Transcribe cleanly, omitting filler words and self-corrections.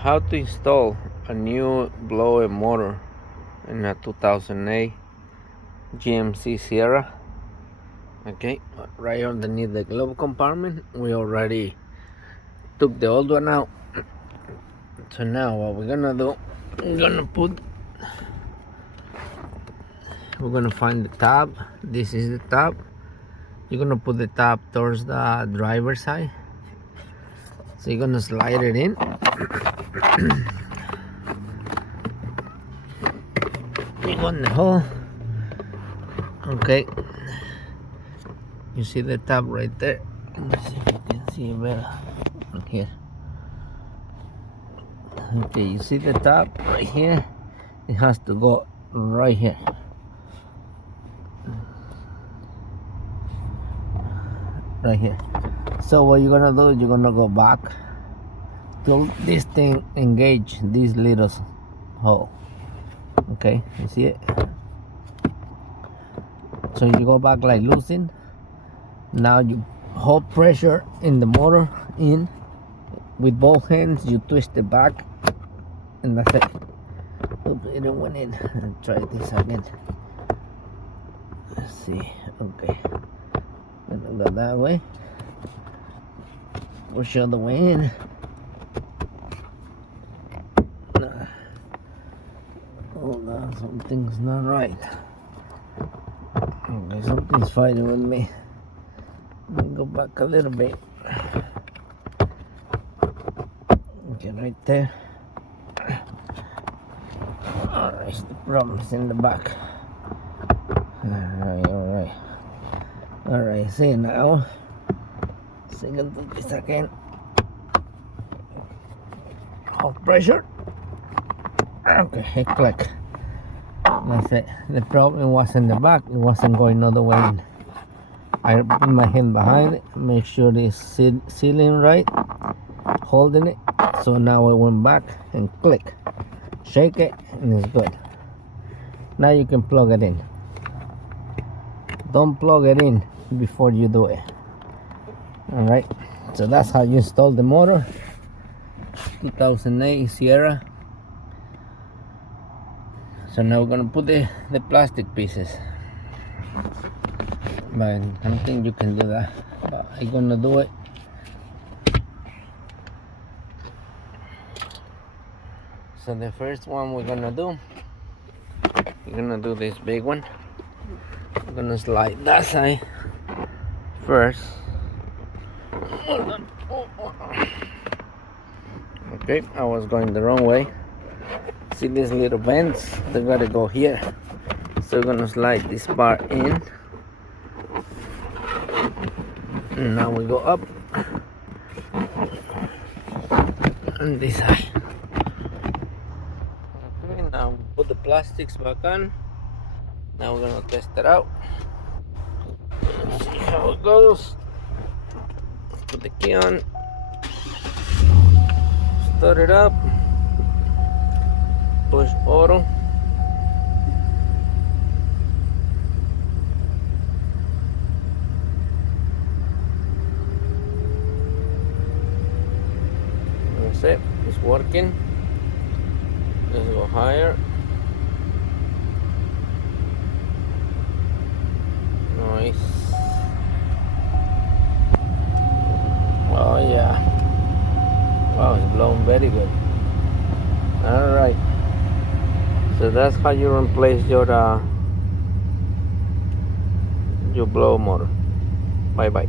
How to install a new blower motor in a 2008 GMC Sierra. Okay, right underneath the glove compartment, we already took the old one out. So now what we're gonna do, we're gonna find the tab. This is the tab. You're gonna put the tab towards the driver's side. So you're gonna slide it in. You want the hole. Okay. You see the tab right there. Let's see if you can see it better. Here. Okay, you see the tab right here? It has to go right here. Right here. So what you're gonna do is you're gonna go back till this thing engage this little hole. Okay, you see it? So you go back like loosen. Now you hold pressure in the motor in with both hands. You twist it back, and that's it. Oops, it went in. Try this again. Let's see. Okay, gonna go that way. Push all the way in. Hold on, something's not right. Okay, something's fighting with me. Let me go back a little bit. Okay, right there. Alright, the problem's in the back. Alright, see now. So you can do this again. Hold pressure. Okay, click. That's it. The problem was in the back. It wasn't going all the way in. I put my hand behind it, make sure it's sealing right, holding it. So now I went back and click, shake it, and it's good. Now you can plug it in. Don't plug it in before you do it. All right. So that's how you install the motor. 2008 Sierra. So now we're gonna put the plastic pieces. But I don't think you can do that. But I'm gonna do it. So the first one we're gonna do this big one. We're gonna slide that side first. Okay, I was going the wrong way. See these little vents? They gotta go here. So we're gonna slide this part in. And now we go up on this side. Okay, now we put the plastics back on. Now we're gonna test it out. See how it goes. Put the key on. Start it up. Push auto. That's it. It's working. Let's go higher. Nice. Oh yeah. Wow, it's blown very good. All right. So that's how you replace your blower motor. Bye bye.